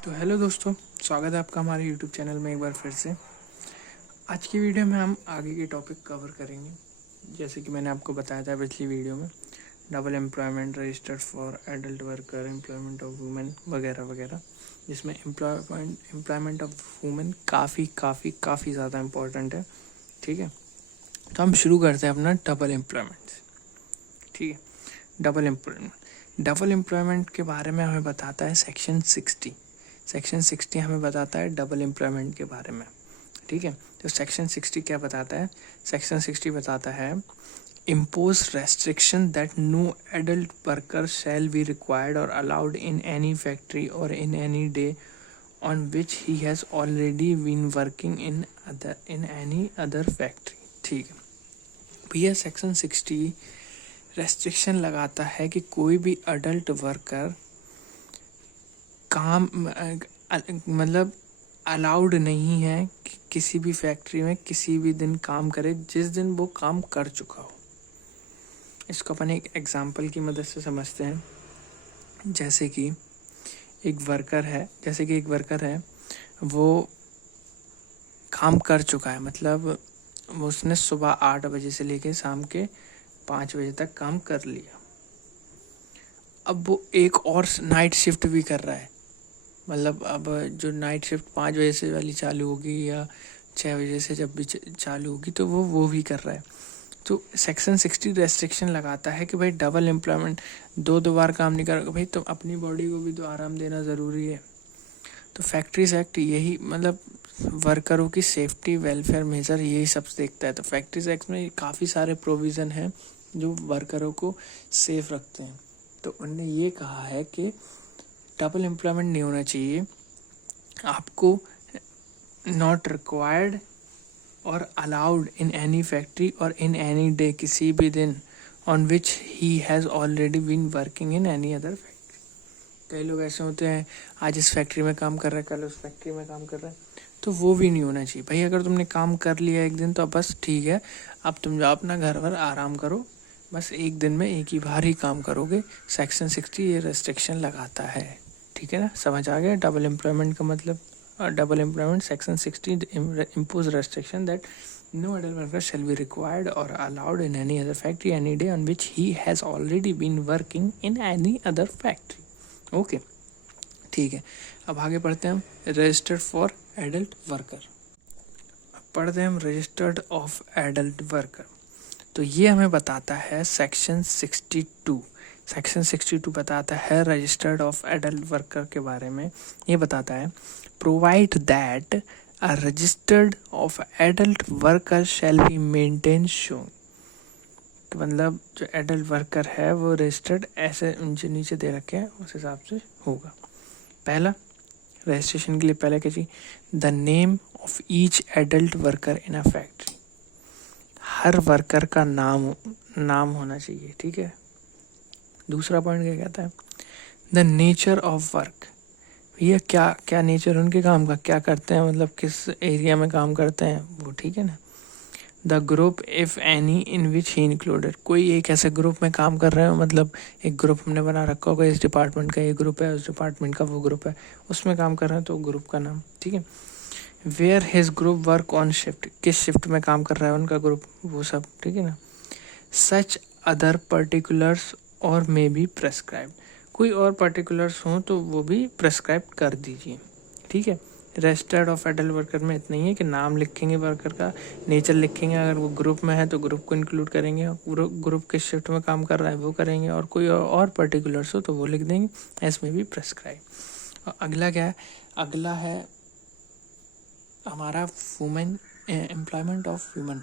तो हेलो दोस्तों, स्वागत है आपका हमारे यूट्यूब चैनल में एक बार फिर से। आज की वीडियो में हम आगे के टॉपिक कवर करेंगे। जैसे कि मैंने आपको बताया था पिछली वीडियो में, double employment registered for adult worker, employment of women वगैरह वगैरह, जिसमें एम्प्लॉयमेंट ऑफ वुमेन काफ़ी ज़्यादा इम्पोर्टेंट है। ठीक है, तो हम शुरू करते हैं अपना डबल एम्प्लॉयमेंट से। ठीक है, डबल एम्प्लॉयमेंट के बारे में हमें बताता है सेक्शन 60 हमें बताता है डबल एम्प्लॉयमेंट के बारे में। ठीक है, तो सेक्शन 60 क्या बताता है? सेक्शन 60 बताता है impose restriction that no adult worker shall be required or allowed in any factory or in any day on which he has already been working in any other factory. ठीक है भैया, section 60 restriction लगाता है कि कोई भी adult worker काम मतलब अलाउड नहीं है कि किसी भी फैक्ट्री में किसी भी दिन काम करे जिस दिन वो काम कर चुका हो। इसको अपन एक एग्जांपल की मदद से समझते हैं। जैसे कि एक वर्कर है, वो काम कर चुका है, मतलब उसने सुबह 8 बजे से लेके शाम के 5 बजे तक काम कर लिया। अब वो एक और नाइट शिफ्ट भी कर रहा है, मतलब अब जो नाइट शिफ्ट 5 बजे से वाली चालू होगी या 6 बजे से जब भी चालू होगी तो वो भी कर रहा है। तो सेक्शन 60 रेस्ट्रिक्शन लगाता है कि भाई डबल एम्प्लॉयमेंट, दो बार काम नहीं करोगे भाई, तो अपनी बॉडी को भी तो आराम देना ज़रूरी है। तो फैक्ट्रीज एक्ट यही, मतलब वर्करों की सेफ्टी वेलफेयर मेजर यही सब देखता है। तो फैक्ट्रीज एक्ट में काफ़ी सारे प्रोविज़न हैं जो वर्करों को सेफ रखते हैं। तो उनने ये कहा है कि डबल एम्प्लॉयमेंट नहीं होना चाहिए, आपको not required or allowed in any factory or in any day, किसी भी दिन on which he has already been working in any other factory. कई लोग ऐसे होते हैं, आज इस फैक्ट्री में काम कर रहे हैं, कल उस फैक्ट्री में काम कर रहे हैं, तो वो भी नहीं होना चाहिए भाई। अगर तुमने काम कर लिया एक दिन तो बस ठीक है, अब तुम जाओ अपना घर पर आराम करो, बस एक दिन में एक ही बार ही काम करोगे। सेक्शन 60 ये रेस्ट्रिक्शन लगाता है। ठीक है ना, समझ आ गया डबल एम्प्लॉयमेंट का मतलब? Double employment section 60 impose restriction that no adult worker shall be required or allowed in any other factory any day on which he has already been working in any other factory. Okay, ठीक है, अब आगे पढ़ते हैं हम registered for adult worker. पढ़ते हैं हम रजिस्टर्ड ऑफ एडल्ट वर्कर। तो ये हमें बताता है सेक्शन 62। सेक्शन 62 बताता है रजिस्टर्ड ऑफ एडल्ट वर्कर के बारे में। ये बताता है provide that a registered of adult worker shall be maintain shown. तो मतलब जो एडल्ट वर्कर है वो रजिस्टर्ड ऐसे उनसे नीचे दे रखे हैं उस हिसाब से होगा। पहला, रजिस्ट्रेशन के लिए पहले क्या चाहिए? The name of each adult worker in a factory. Her worker का नाम होना चाहिए। ठीक है, दूसरा पॉइंट क्या कहता है? The nature of work. भैया क्या क्या नेचर उनके काम का, क्या करते हैं, मतलब किस एरिया में काम करते हैं वो। ठीक है ना। The group if any in which he included. कोई एक ऐसे ग्रुप में काम कर रहे हो, मतलब एक ग्रुप हमने बना रखा होगा, इस डिपार्टमेंट का ये ग्रुप है, उस डिपार्टमेंट का वो ग्रुप है, उसमें काम कर रहे हैं तो ग्रुप का नाम। ठीक है, where his group work on shift, किस शिफ्ट में काम कर रहा है उनका ग्रुप, वो सब। ठीक है ना। सच अदर पर्टिकुलर्स और मे बी प्रेस्क्राइब, कोई और पर्टिकुलर्स हों तो वो भी प्रेस्क्राइब कर दीजिए। ठीक है, रजिस्टर्ड ऑफ एडल्ट वर्कर में इतना ही है कि नाम लिखेंगे वर्कर का, नेचर लिखेंगे, अगर वो ग्रुप में है तो ग्रुप को इंक्लूड करेंगे, ग्रुप किस शिफ्ट में काम कर रहा है वो करेंगे, और कोई और पर्टिकुलर्स हो तो वो लिख देंगे, इसमें भी प्रेस्क्राइब। और अगला क्या है? अगला है हमारा वुमेन एम्प्लॉयमेंट ऑफ वुमेन।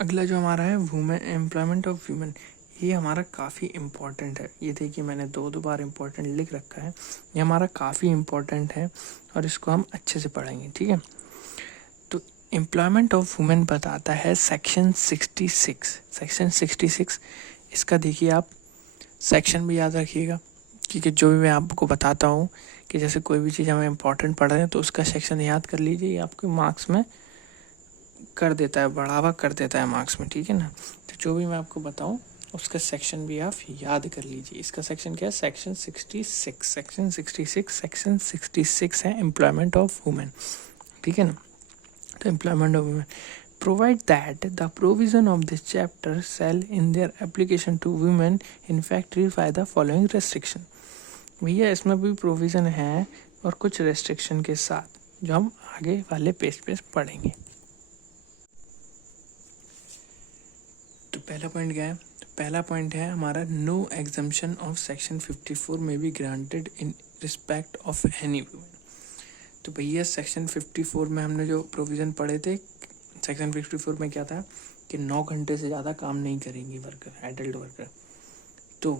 अगला जो हमारा है वुमेन एम्प्लॉयमेंट ऑफ वुमेन, ये हमारा काफ़ी इम्पॉर्टेंट है। ये देखिए मैंने दो बार इम्पॉर्टेंट लिख रखा है, ये हमारा काफ़ी इम्पॉर्टेंट है और इसको हम अच्छे से पढ़ेंगे। ठीक है, तो एम्प्लॉयमेंट ऑफ वुमेन बताता है सेक्शन 66। सेक्शन 66 इसका देखिए आप सेक्शन भी याद रखिएगा, क्योंकि जो भी मैं आपको बताता हूँ कि जैसे कोई भी चीज़ हमें इम्पॉर्टेंट पढ़ रहे हैं तो उसका सेक्शन याद कर लीजिए, ये आपके मार्क्स में कर देता है, बढ़ावा कर देता है मार्क्स में। ठीक है ना, तो जो भी मैं आपको बताऊँ उसका सेक्शन भी आप याद कर लीजिए। इसका सेक्शन क्या है? सेक्शन 66 है एम्प्लॉयमेंट ऑफ वुमेन, ठीक है ना। तो employment of women provide that the provision of this chapter shall in their application to women in factory by the following restriction. भैया इसमें भी प्रोविज़न है और कुछ रेस्ट्रिक्शन के साथ, जो हम आगे वाले पेज पे पढ़ेंगे। तो पहला पॉइंट क्या है? तो पहला पॉइंट है हमारा नो एग्जम्पशन ऑफ सेक्शन 54 में be granted in respect of any women. तो भैया सेक्शन 54 में हमने जो प्रोविज़न पढ़े थे, सेक्शन 54 में क्या था कि 9 घंटे से ज़्यादा काम नहीं करेंगी वर्कर, एडल्ट वर्कर। तो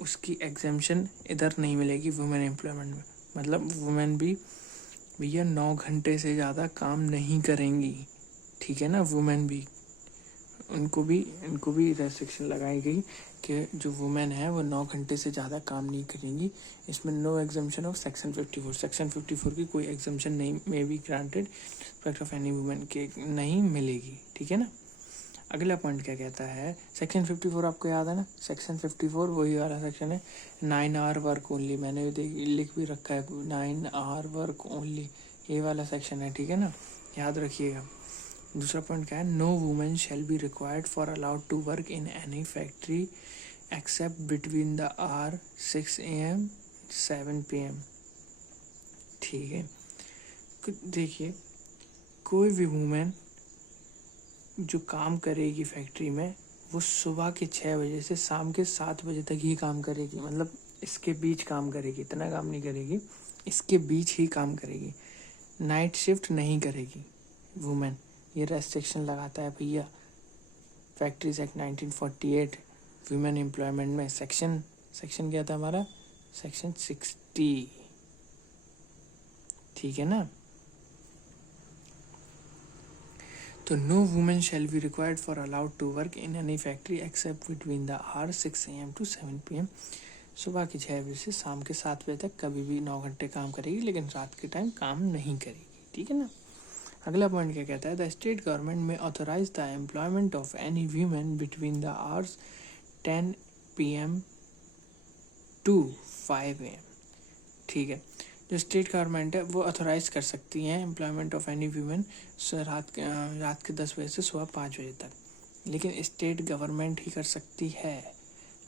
उसकी एग्जम्पशन इधर नहीं मिलेगी वुमेन एम्प्लॉयमेंट में। मतलब वुमेन भी भैया 9 घंटे से ज़्यादा काम नहीं करेंगी, ठीक है ना। वुमेन भी इनको भी रेस्ट्रिक्शन लगाई गई कि जो वुमेन है वो 9 घंटे से ज़्यादा काम नहीं करेंगी। इसमें no exemption of section 54। Section 54 की कोई एग्जम्पशन नहीं may be granted respect of any women के नहीं मिलेगी, ठीक है ना। अगला पॉइंट क्या कहता है? सेक्शन 54 आपको याद है ना, सेक्शन 54 वही वाला सेक्शन है 9 आवर वर्क ओनली। मैंने लिख भी रखा है 9 आवर वर्क ओनली, ये वाला सेक्शन है, ठीक है ना, याद रखिएगा। दूसरा पॉइंट क्या है? No women shall be required for allowed to work in any factory except between the hour 6 AM 7 PM, ठीक है। देखिए कोई भी वुमेन जो काम करेगी फैक्ट्री में वो सुबह के 6 बजे से शाम के 7 बजे तक ही काम करेगी। मतलब इसके बीच काम करेगी, इतना काम नहीं करेगी, इसके बीच ही काम करेगी। नाइट शिफ्ट नहीं करेगी वुमेन। ये रेस्ट्रिक्शन लगाता है भैया फैक्ट्रीज एक्ट 1948 वुमेन एम्प्लॉयमेंट में। सेक्शन क्या था हमारा? सेक्शन 60, ठीक है ना। तो no women shall be required for allowed to work in any factory except between the hour 6 AM to 7 PM। सुबह के 6 बजे से शाम के 7 बजे तक कभी भी 9 घंटे काम करेगी, लेकिन रात के टाइम काम नहीं करेगी, ठीक है ना। अगला पॉइंट क्या कहता है? The state government may authorise the employment of any women between the hours 10 PM to 5 AM, ठीक है। जो स्टेट गवर्नमेंट है वो ऑथोराइज कर सकती हैं एम्प्लॉयमेंट ऑफ एनी वीमेन रात के 10 बजे से सुबह 5 बजे तक, लेकिन स्टेट गवर्नमेंट ही कर सकती है।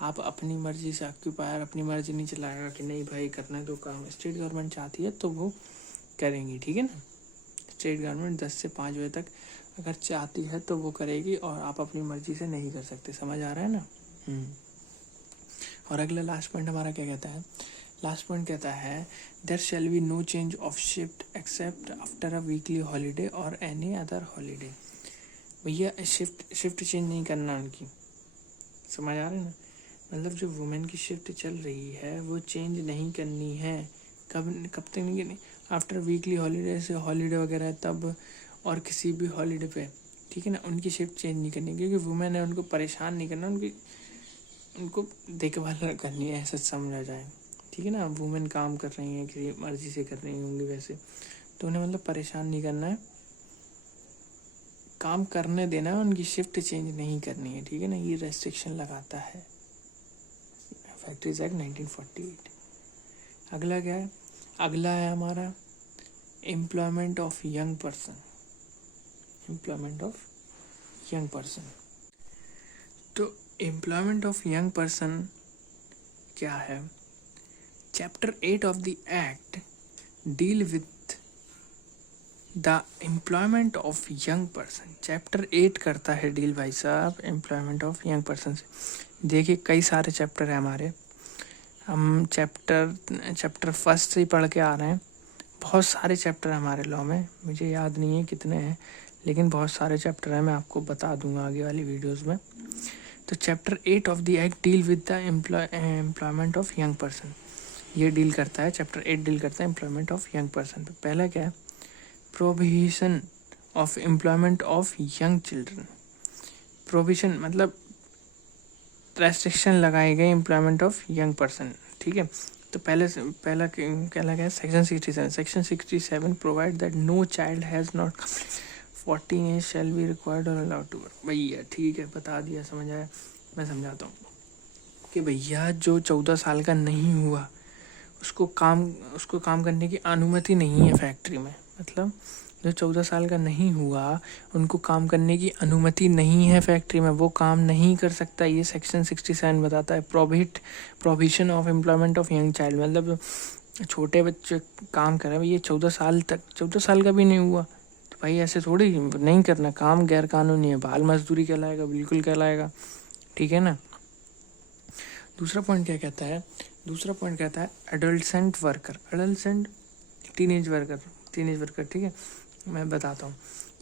आप अपनी मर्जी से ऑक्यूपायर अपनी मर्जी नहीं चलाएगा कि नहीं भाई करना है तो काम। स्टेट गवर्नमेंट चाहती है तो वो करेंगी, ठीक है ना। स्टेट गवर्नमेंट 10 से 5 बजे तक अगर चाहती है तो वो करेगी, और आप अपनी मर्जी से नहीं कर सकते। समझ आ रहा है ना। और अगला लास्ट पॉइंट हमारा क्या कहता है? लास्ट पॉइंट कहता है there shall be no change of shift except after a weekly holiday or any other holiday. भैया शिफ्ट चेंज नहीं करना उनकी। समझ आ रहा है ना। मतलब जो वुमेन की शिफ्ट चल रही है वो चेंज नहीं करनी है। कब तक नहीं करनी? आफ्टर वीकली हॉलीडे से हॉलीडे वगैरह तब, और किसी भी हॉलीडे पे, ठीक है ना। उनकी शिफ्ट चेंज नहीं करनी, क्योंकि वुमेन है, उनको परेशान नहीं करना, उनको देखभाल करनी है, ऐसा समझा जाए, ठीक है ना। वुमेन काम कर रही हैं, किसी मर्जी से कर रही होंगी वैसे, तो उन्हें मतलब परेशान नहीं करना है, काम करने देना है, उनकी शिफ्ट चेंज नहीं करनी है, ठीक है ना। ये रेस्ट्रिक्शन लगाता है फैक्ट्रीज एक्ट 1948। अगला क्या है? अगला है हमारा employment of young person. Employment of young person. तो एम्प्लॉयमेंट ऑफ यंग पर्सन क्या है? Chapter 8 of the act deal with the employment of young person. Chapter 8 करता है डील भाई साहब एम्प्लॉयमेंट ऑफ यंग पर्सन से। देखिए कई सारे चैप्टर है हमारे, हम चैप्टर फर्स्ट से ही पढ़ के आ रहे हैं। बहुत सारे चैप्टर हैं हमारे लॉ में, मुझे याद नहीं है कितने हैं, लेकिन बहुत सारे चैप्टर हैं, मैं आपको बता दूंगा आगे वाली वीडियोस में। तो chapter 8 of the act deal with the employment of young person. ये डील करता है, चैप्टर 8 डील करता है एम्प्लॉयमेंट ऑफ यंग पर्सन पे। पहला क्या है? Prohibition of employment of young children. Prohibition मतलब रेस्ट्रिक्शन लगाए गए एम्प्लॉयमेंट ऑफ यंग पर्सन, ठीक है। तो पहला क्या है? Section 67 provide that no child has not 14 age shall be required or allowed to work. भैया ठीक है, बता दिया, समझ आया। मैं समझाता हूँ कि भैया जो 14 साल का नहीं हुआ उसको काम करने की अनुमति नहीं है फैक्ट्री में। मतलब जो 14 साल का नहीं हुआ उनको काम करने की अनुमति नहीं है फैक्ट्री में, वो काम नहीं कर सकता। ये सेक्शन 67 बताता है। Prohibition of employment of young child, मतलब छोटे बच्चे काम कर रहे हैं, ये 14 साल तक, 14 साल का भी नहीं हुआ तो भाई ऐसे थोड़ी नहीं करना काम, गैर कानूनी है, बाल मजदूरी कहलाएगा, बिल्कुल कहलाएगा, ठीक है ना। दूसरा पॉइंट क्या कहता है, दूसरा पॉइंट कहता है adolescent worker, adolescent teenage worker, ठीक है। मैं बताता हूँ,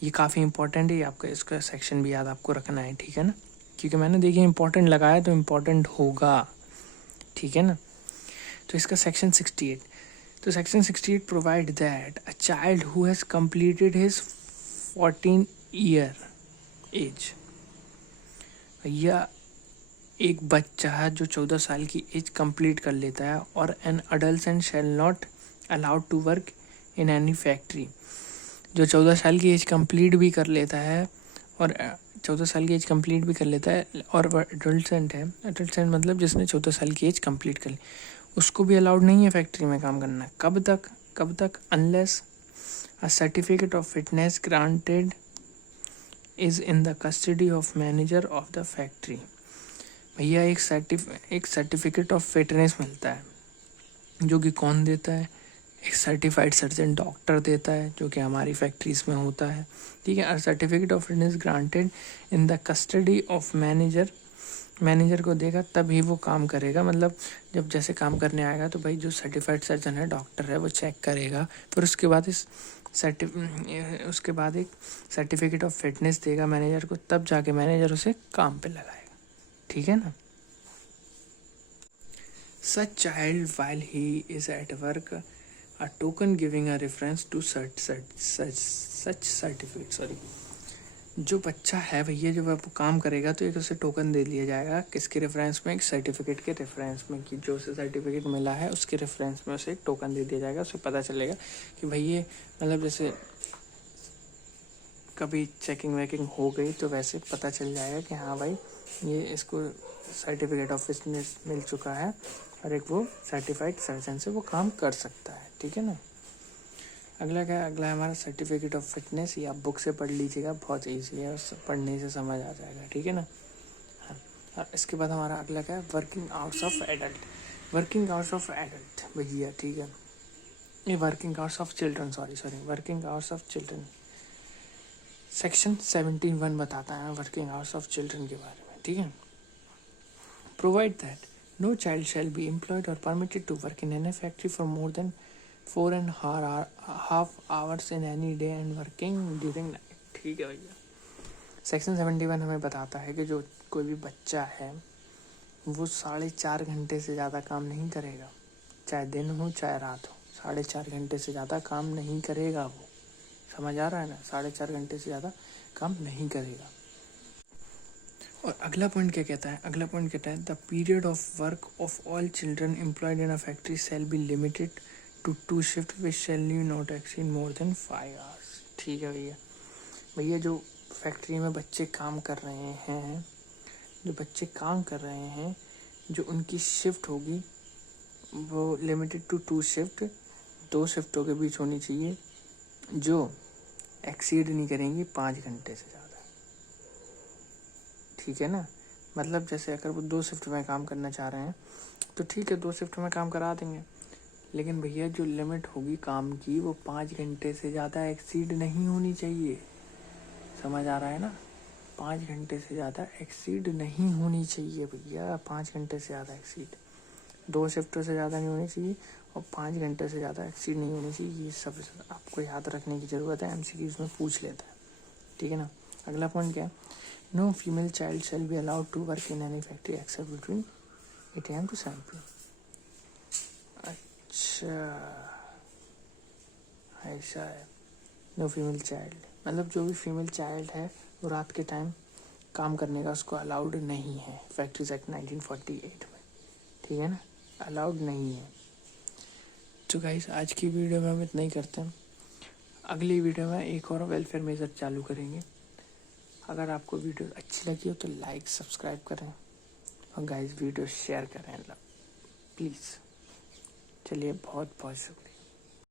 ये काफ़ी इंपॉर्टेंट है, आपका इसका सेक्शन भी याद आपको रखना है, ठीक है ना, क्योंकि मैंने देखिए इंपॉर्टेंट लगाया तो इंपॉर्टेंट होगा, ठीक है ना। तो इसका सेक्शन 68, तो section 68 provide that a child who has completed his 14 year age, या एक बच्चा जो 14 साल की एज कंप्लीट कर लेता है, और an adult shall not allowed to work in any factory, जो 14 साल की एज कंप्लीट भी कर लेता है, और 14 साल की एज कंप्लीट भी कर लेता है और वह एडल्ट है, एडल्ट मतलब जिसने 14 साल की एज कंप्लीट कर ली, उसको भी अलाउड नहीं है फैक्ट्री में काम करना। कब तक unless a certificate of fitness granted is in the custody of manager of the factory. भैया एक सर्टिफिकेट ऑफ फिटनेस मिलता है, जो कि कौन देता है, एक सर्टिफाइड सर्जन डॉक्टर देता है, जो कि हमारी फैक्ट्रीज में होता है, ठीक है। Certificate of fitness granted in the custody of manager को देगा तभी वो काम करेगा। मतलब जब जैसे काम करने आएगा तो भाई जो सर्टिफाइड सर्जन है, डॉक्टर है, वो चेक करेगा, फिर उसके बाद एक सर्टिफिकेट ऑफ फिटनेस देगा मैनेजर को, तब जाके मैनेजर उसे काम पे लगाएगा, ठीक है ना। Such child while he is at work, a token giving a reference to such certificate, जो बच्चा है भैया जब वो काम करेगा तो एक उसे टोकन दे दिया जाएगा, किसके रेफरेंस में, एक सर्टिफिकेट के रेफरेंस में, कि जो उसे सर्टिफिकेट मिला है उसके रेफरेंस में उसे एक टोकन दे दिया जाएगा। उसे पता चलेगा कि भाई ये, मतलब जैसे कभी चेकिंग वेकिंग हो गई तो वैसे पता चल जाएगा कि हाँ भाई ये इसको सर्टिफिकेट ऑफ फिटनेस मिल चुका है, और एक वो सर्टिफाइड सर्जन से वो काम कर सकता है, ठीक है ना। अगला क्या है, अगला है हमारा सर्टिफिकेट ऑफ फिटनेस। ये आप बुक से पढ़ लीजिएगा, बहुत ईजी है, पढ़ने से समझ आ जाएगा, ठीक है ना। हाँ, और इसके बाद हमारा अगला क्या है, working hours of adult. Working hours of adult भैया, ठीक है, ये working hours of children, working hours of children, section 71 बताता है वर्किंग आवर्स ऑफ चिल्ड्रन के बारे में, ठीक है। Provide that no child shall be employed or permitted to work in any factory for more than 4.5 hours in any day and working during night, ठीक है भैया। सेक्शन 71 हमें बताता है कि जो कोई भी बच्चा है वो 4.5 घंटे से ज़्यादा काम नहीं करेगा, चाहे दिन हो चाहे रात हो, 4.5 घंटे से ज़्यादा काम नहीं करेगा वो, समझ आ रहा है ना, 4.5 घंटे से ज़्यादा काम नहीं करेगा। और अगला पॉइंट क्या कहता है, अगला पॉइंट कहता है the period of work of all children employed in a factory shall be limited to 2 shift which shall not exceed more than 5 hours, ठीक है भैया। भैया जो फैक्ट्री में बच्चे काम कर रहे हैं, जो उनकी शिफ्ट होगी वो लिमिटेड टू 2 शिफ्ट, 2 शिफ्टों के बीच होनी चाहिए, जो एक्सीड नहीं करेंगी 5 घंटे से ज़्यादा, ठीक है ना। मतलब जैसे अगर वो 2 शिफ्ट में काम करना चाह रहे हैं तो ठीक है, 2 शिफ्ट में काम करा देंगे, लेकिन भैया जो लिमिट होगी काम की वो 5 घंटे से ज़्यादा एक्सीड नहीं होनी चाहिए, समझ आ रहा है ना। 5 घंटे से ज़्यादा एक्सीड नहीं होनी चाहिए भैया, 5 घंटे से ज़्यादा एक्सीड, 2 शिफ्टों से ज़्यादा नहीं होनी चाहिए, और 5 घंटे से ज़्यादा एक्सीड नहीं होनी चाहिए। ये सब आपको याद रखने की ज़रूरत है, MCQs में पूछ लेता है, ठीक है ना। अगला पॉइंट क्या है, no female child shall be allowed to work in any factory except between 8 AM to 7 PM। अच्छा ऐसा है, नो फीमेल चाइल्ड मतलब जो भी फीमेल चाइल्ड है वो रात के टाइम काम करने का उसको अलाउड नहीं है फैक्ट्रीज एक्ट 1948 में, ठीक है ना, अलाउड नहीं है। तो गाइस आज की वीडियो में हम इतना ही करते हैं। अगली वीडियो में एक और वेलफेयर मेजर चालू करेंगे। अगर आपको वीडियो अच्छी लगी हो तो लाइक सब्सक्राइब करें और गाइस वीडियो शेयर करें प्लीज़। चलिए बहुत बहुत शुक्रिया।